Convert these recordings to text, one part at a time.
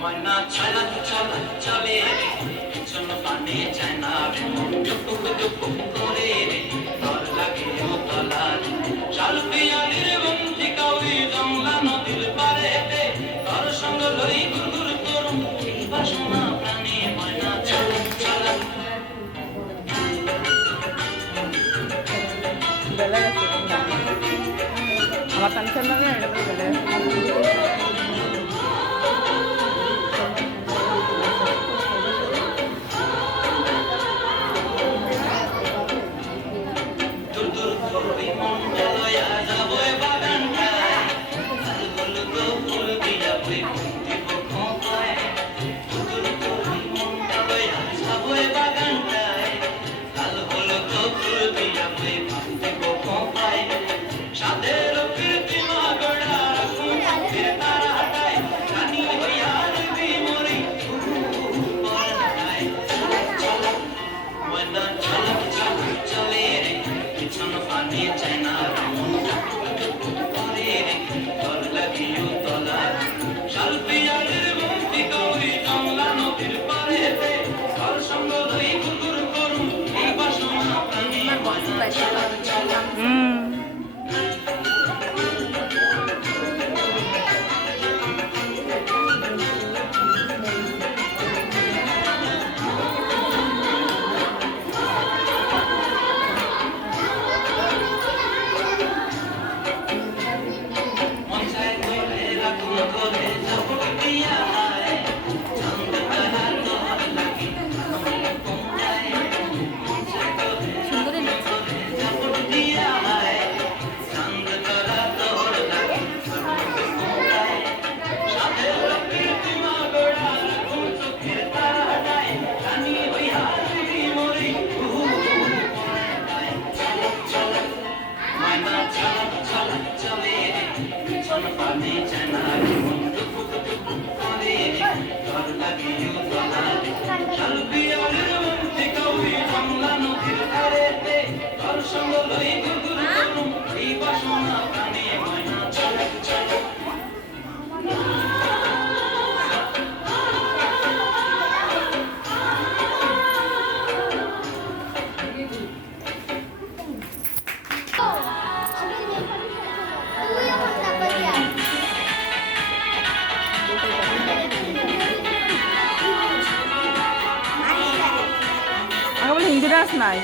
ময়না ছালা চলা চলে রে পিছন পানে যায় না রে টুকুক টুকুক করে রে তর লাগে ও তলা রে শাল পিয়ালির বন্ধি কাউরি জংলা নদীর পারেতে তর সঙ্গ লই গুরগুর করুম এই বাসনা প্রাণে ময়না ছালা চলা বেলা গেছে আমার টানছেন না বেলা হিন্দি ডান্স নাই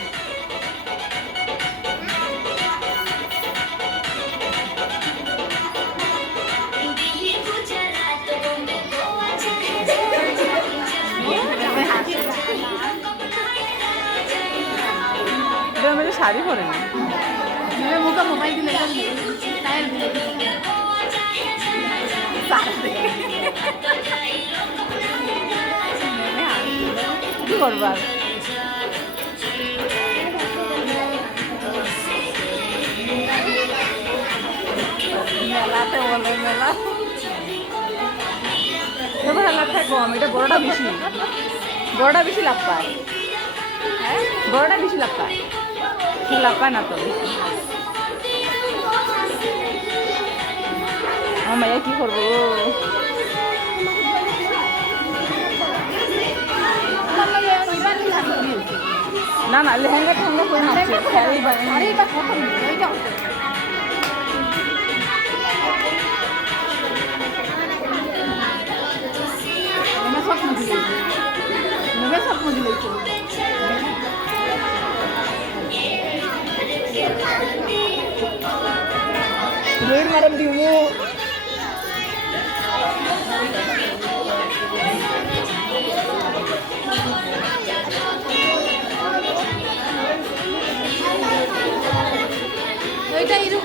শাড়ি পরে না মুখে মোবাইল দিলে কি করবার মেলাতে বলে মেলা এবার লাভ থাকে কম এটা বড়টা বেশি লাভ পায় হ্যাঁ বড়টা বেশি লাভ পায় খুব লাভ পায় না তো আমার মাইয়া কি করবো না না লেহেঙ্গা ঠেঙ্গা করে নাচছে স্বপ্ন দিলে Doing marah dimu. Itu